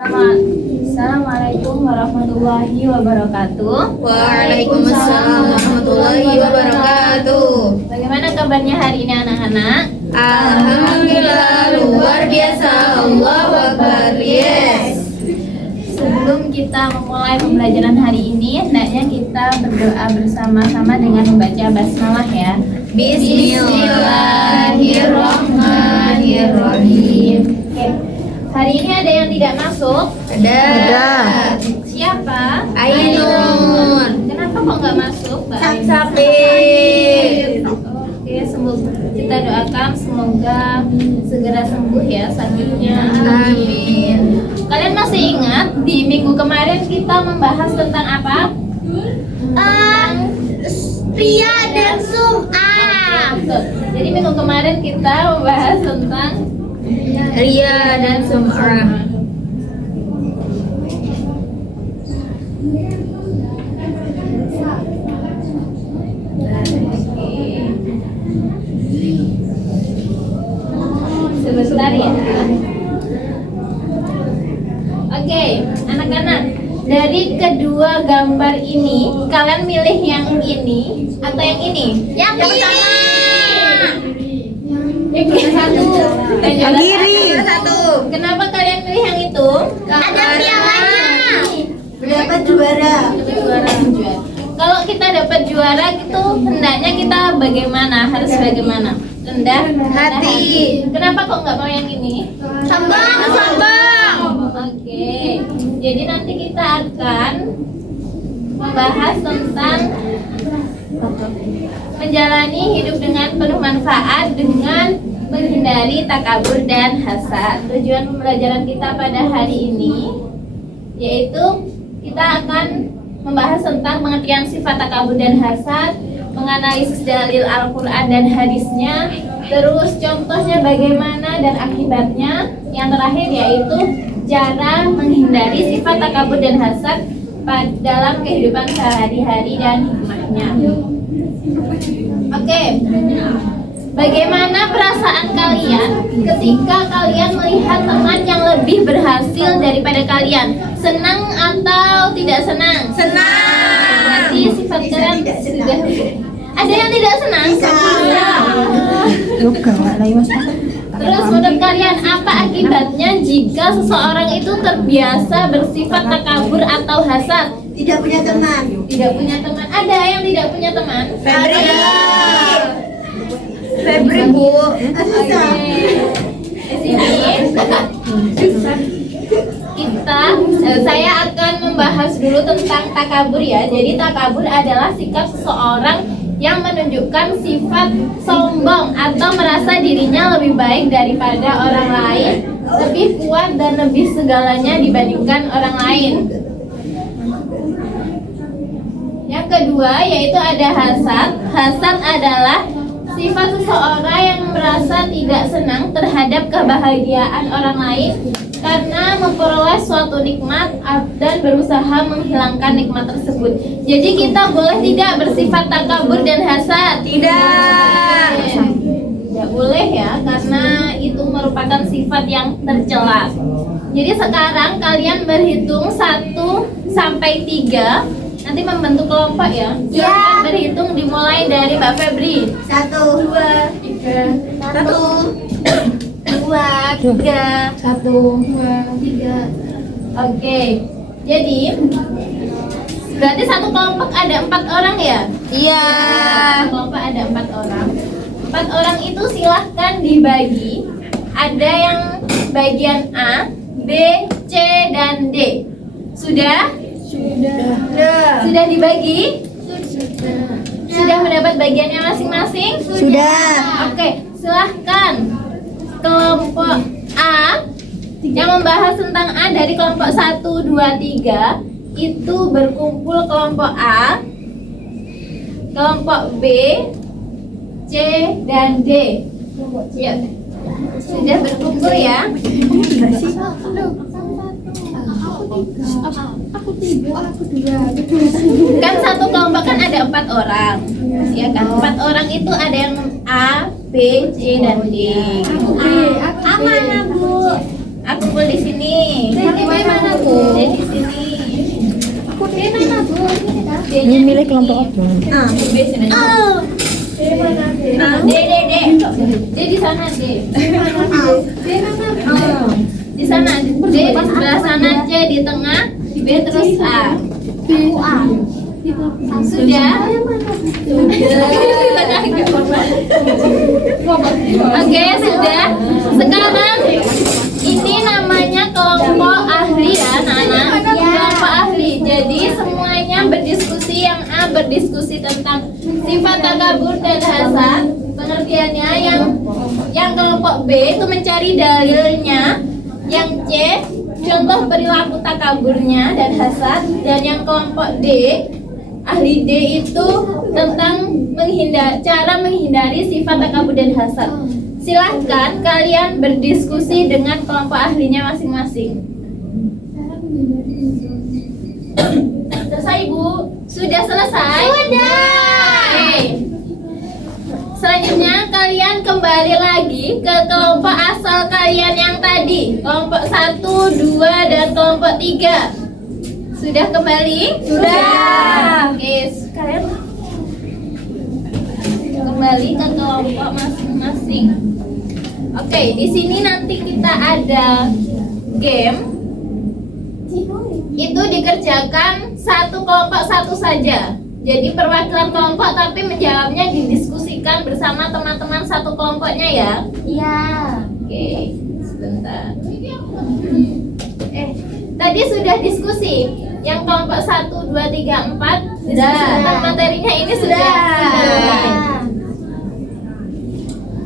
Assalamualaikum warahmatullahi wabarakatuh. Waalaikumsalam warahmatullahi wabarakatuh. Bagaimana kabarnya hari ini anak-anak? Alhamdulillah luar biasa. Allahu Akbar. Yes. Sebelum kita memulai pembelajaran hari ini, hendaknya kita berdoa bersama-sama dengan membaca basmalah ya. Bismillahirrahmanirrahim. Oke. Hari ini ada yang tidak masuk? Ada. Siapa? Ainun. Kenapa kok nggak masuk, Mbak Ainun? Sakit. Oke, semoga kita doakan semoga segera sembuh ya sakitnya. Amin. Kalian masih ingat di minggu kemarin kita membahas tentang apa? Ria dan Sum'ah. Betul. Jadi minggu kemarin kita membahas tentang Ria dan Sum'ah. sebentar ya. Oke, anak-anak, dari kedua gambar ini kalian milih yang ini atau yang ini? Yang pertama. Yang satu. Yang kiri. Satu. Kenapa kalian pilih yang itu? Ada pialanya. Dapat juara. Kalau kita dapat juara gitu, hendaknya kita bagaimana? Harus bagaimana? Rendah hati. Kenapa kok nggak mau yang ini? Sombong. Oke. Jadi nanti kita akan membahas tentang menjalani hidup dengan penuh manfaat dengan menghindari takabur dan hasad. Tujuan pembelajaran kita pada hari ini yaitu kita akan membahas tentang pengertian sifat takabur dan hasad, menganalisis dalil Al-Quran dan hadisnya, terus contohnya bagaimana dan akibatnya, yang terakhir yaitu cara menghindari sifat takabur dan hasad dalam kehidupan sehari-hari dan hikmahnya. Oke. Bagaimana perasaan kalian ketika kalian melihat teman yang lebih berhasil daripada kalian? Senang atau tidak senang? Senang. Berarti sifat kalian sudah. Ada yang tidak senang? Terus menurut kalian apa akibatnya jika seseorang itu terbiasa bersifat takabur atau hasad? Tidak punya teman. Tidak punya teman. Ada yang tidak punya teman? Febri Bu. Oke. Di sini saya akan membahas dulu tentang takabur ya. Jadi takabur adalah sikap seseorang yang menunjukkan sifat sombong atau merasa dirinya lebih baik daripada orang lain, lebih kuat dan lebih segalanya dibandingkan orang lain. Yang kedua yaitu ada hasad. Hasad adalah sifat seseorang yang merasa tidak senang terhadap kebahagiaan orang lain karena memperoleh suatu nikmat dan berusaha menghilangkan nikmat tersebut. Jadi kita boleh tidak bersifat takabur dan hasad? Tidak. Tidak boleh ya, karena itu merupakan sifat yang tercela. Jadi sekarang kalian berhitung 1 sampai 3. Nanti membentuk kelompok ya. Silakan berhitung dimulai dari Mbak Febri. 1, 2, 3. 1, 2, 3. 1, 2, 3. Oke. Jadi berarti satu kelompok ada 4 orang ya? Iya. Satu kelompok ada 4 orang. 4 orang itu silahkan dibagi. Ada yang bagian A, B, C, dan D. Sudah? Sudah dibagi? Sudah mendapat bagiannya masing-masing? Sudah. Oke, silahkan kelompok A yang membahas tentang A dari kelompok 1, 2, 3 itu berkumpul kelompok A, kelompok B, C, dan D. Ya, sudah berkumpul ya? Aku 3, aku 2. Kan satu kelompok kan ada 4 orang, ya kan? 4 orang itu ada yang A, B, C, dan D. Mana Bu? Aku kumpul di sini. Di mana? kelompok apa? D di sana D. Di sana D di sebelah sana, C di tengah, B terus A. Sudah? Oke, sudah. Sekarang ini namanya kelompok ahli ya, anak-anak. Kelompok ahli. Jadi semuanya berdiskusi, yang A berdiskusi tentang sifat takabur dan hasad. Pengertiannya yang kelompok B itu mencari dalilnya, yang C contoh perilaku takaburnya dan hasad, dan yang kelompok D ahli D itu tentang cara menghindari sifat takabur dan hasad. Silahkan kalian berdiskusi dengan kelompok ahlinya masing-masing. Selesai Bu? Sudah selesai? Sudah. Oke. Selanjutnya kalian kembali lagi ke kelompok asal kalian yang tadi, kelompok 1, 2, dan kelompok 3. Sudah kembali? Sudah. Oke, kalian kembali ke kelompok masing-masing. Oke, di sini nanti kita ada game. Itu dikerjakan satu kelompok satu saja. Jadi perwakilan kelompok tapi menjawabnya didiskusikan bersama teman-teman satu kelompoknya ya. Iya. Oke, sebentar. Tadi sudah diskusi. Yang kelompok 1, 2, 3, 4 diskusi tentang materinya ini sudah.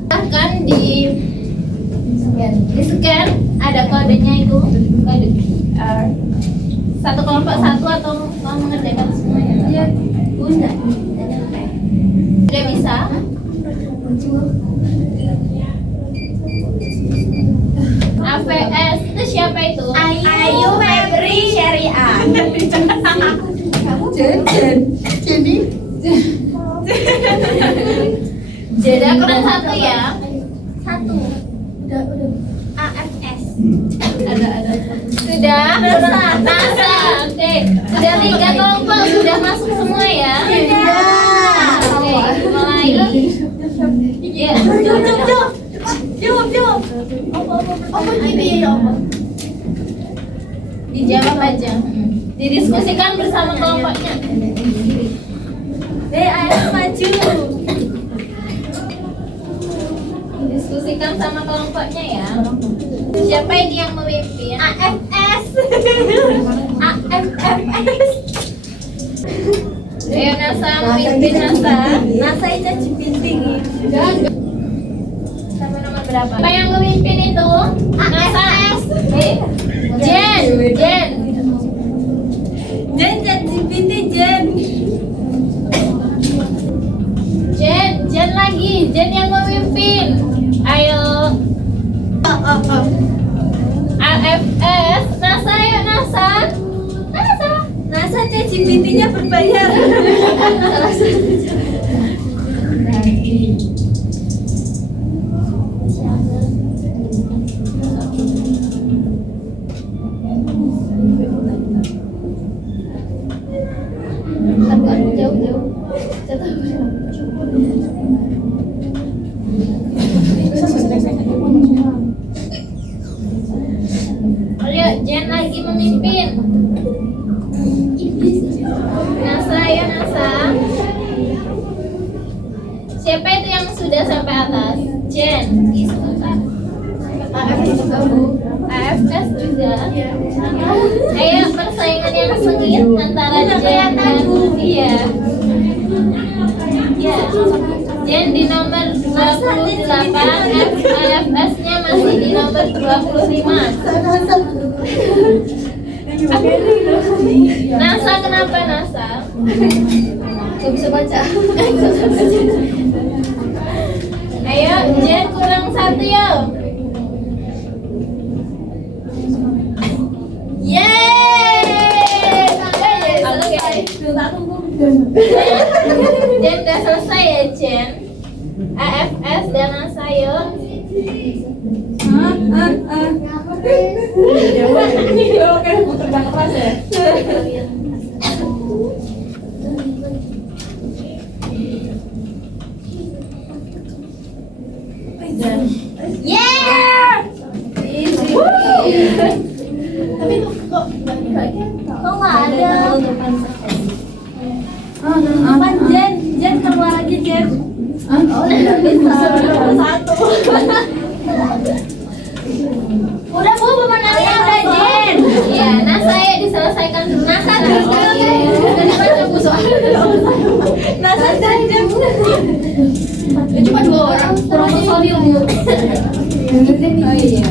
Silahkan di scan, ada kodenya itu, kode QR. Satu kelompok satu atau mau mengerjakan semuanya? Iya. Sudah bisa? AVS itu siapa itu? Ayu Febri Syariah. Jadi Jadi kurang satu ya? Satu. AFS. Ada. Sudah? NASA. Oke. Sudah 3 kelompok sudah masuk semua ya? Sudah. Oke, mulai. Ya. Jawab. Apa ini ya? Dijawab aja. Didiskusikan bersama kelompoknya. Ayo maju. Diskusikan sama kelompoknya ya. Siapa ini yang memimpin? AFS. Ayo NASA memimpin NASA. NASA itu Cipinting. Sama nomor berapa? Siapa yang memimpin itu? NASA. Jen. Jen Cipinting Jen. Jen lagi. Jen yang memimpin. Ayo. AFS. NASA, ayo NASA. NASA ChatGPT-nya berbayar. Jauh. Ayo, Jen lagi memimpin. NASA, ya NASA. Siapa itu yang sudah sampai atas? Jen. AFS juga. Ayo persaingan yang sengit antara Jen dan iya. Ya. Jen di nomor 28, AFS-nya masih di nomor 25. NASA, kenapa NASA? Gak bisa baca. Ayo, Jen kurang 1 ya. Yeay! Jen udah selesai ya Jen. AFS dan NASA yuk. diselesaikan dulu. Nasa dulu. Dari baca Bu soal. Nasa jam. Cuma 2 orang. Profesor ilmu. Oh iya.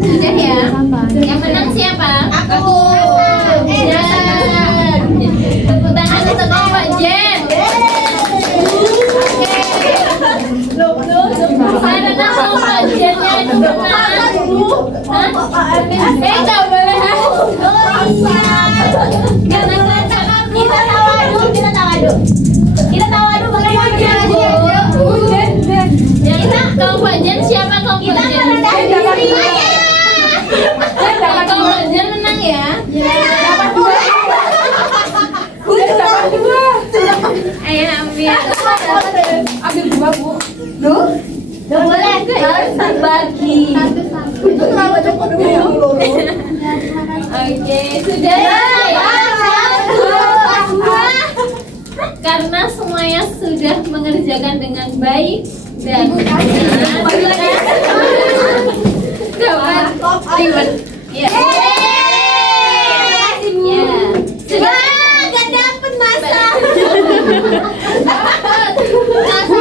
Sudah ya? Yang menang siapa? Aku. Jen. Tepuk tangan untuk Pak Jen. Karena Pak Jennya itu menang. Nggak boleh. Kita tahu adu bagaimana Kalau Pak Jen siapa kalau Pak Jen? Kalau Pak Jen menang ya. Ayo ambil. Ambil 2 Bu. Duh. Nggak boleh, harus berbagi. Itu kenapa cepet dulu? Oke, sudah ya. Karena semuanya sudah mengerjakan dengan baik dan dapat reward. Ya. Sudah. Nggak dapet masa.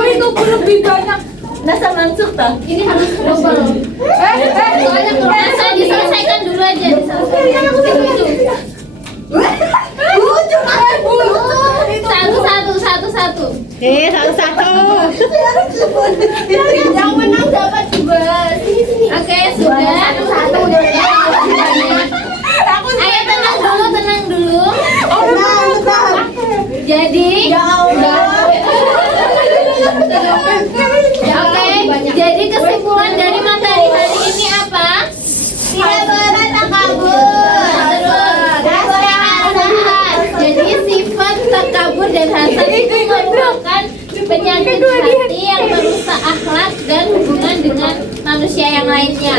Itu lebih banyak. Nasa masuk toh. Ini harus double. Soalnya Nasa diselesaikan dulu aja. Satu. Satu-satu. Yang menang dapat 2. Sini. Oke, sudah. Satu. Ayo tenang dulu. Jadi, Oke, jadi kesimpulan dari materi hari ini apa? Tidak boleh takabur. Jadi sifat takabur dan hasad itu merupakan penyakit hati yang merusak akhlak dan hubungan dengan manusia yang lainnya.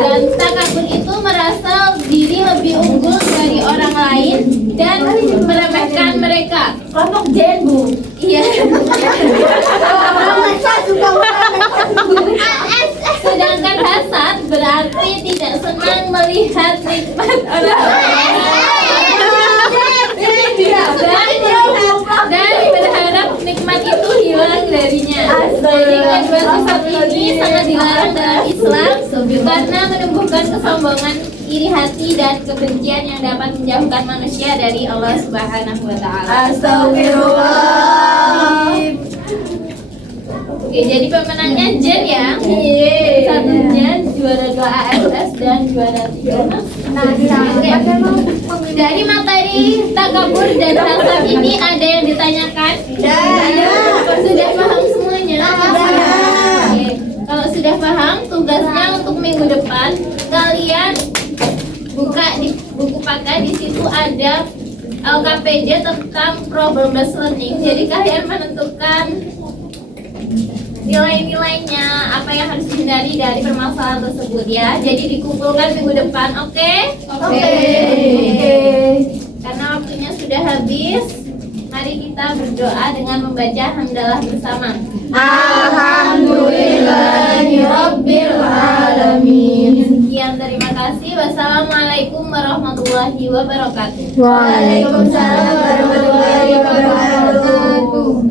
Dan takabur itu merasa diri lebih unggul dari orang lain dan meremehkan mereka. Kelompok Jen Bu. Iya. Sedangkan hasad berarti tidak senang melihat nikmat orang lain dan berharap nikmat itu hilang darinya. Jadi kedua sifat ini sangat dilarang dalam Islam karena menumbuhkan kesombongan, iri hati dan kebencian yang dapat menjauhkan manusia dari Allah Subhanahu wa taala. Astagfirullah. Oke, jadi pemenangnya Jen ya. Satu Jen, juara 2 ASS dan juara 3 Mas. Oke. Dari materi takabur dan hasad ini ada yang ditanyakan? Sudah paham semuanya? Oke. Kalau sudah paham, tugasnya untuk minggu depan kalian buka di buku pakai, di situ ada LKPJ tentang problem based learning. Jadi kalian menentukan nilai-nilainya, apa yang harus dihindari dari permasalahan tersebut ya. Jadi dikumpulkan minggu depan, oke? Oke. Karena waktunya sudah habis, mari kita berdoa dengan membaca hamdalah bersama. Alhamdulillahirabbil alamin. Sekian, terima kasih. Wassalamualaikum warahmatullahi wabarakatuh. Waalaikumsalam warahmatullahi wabarakatuh.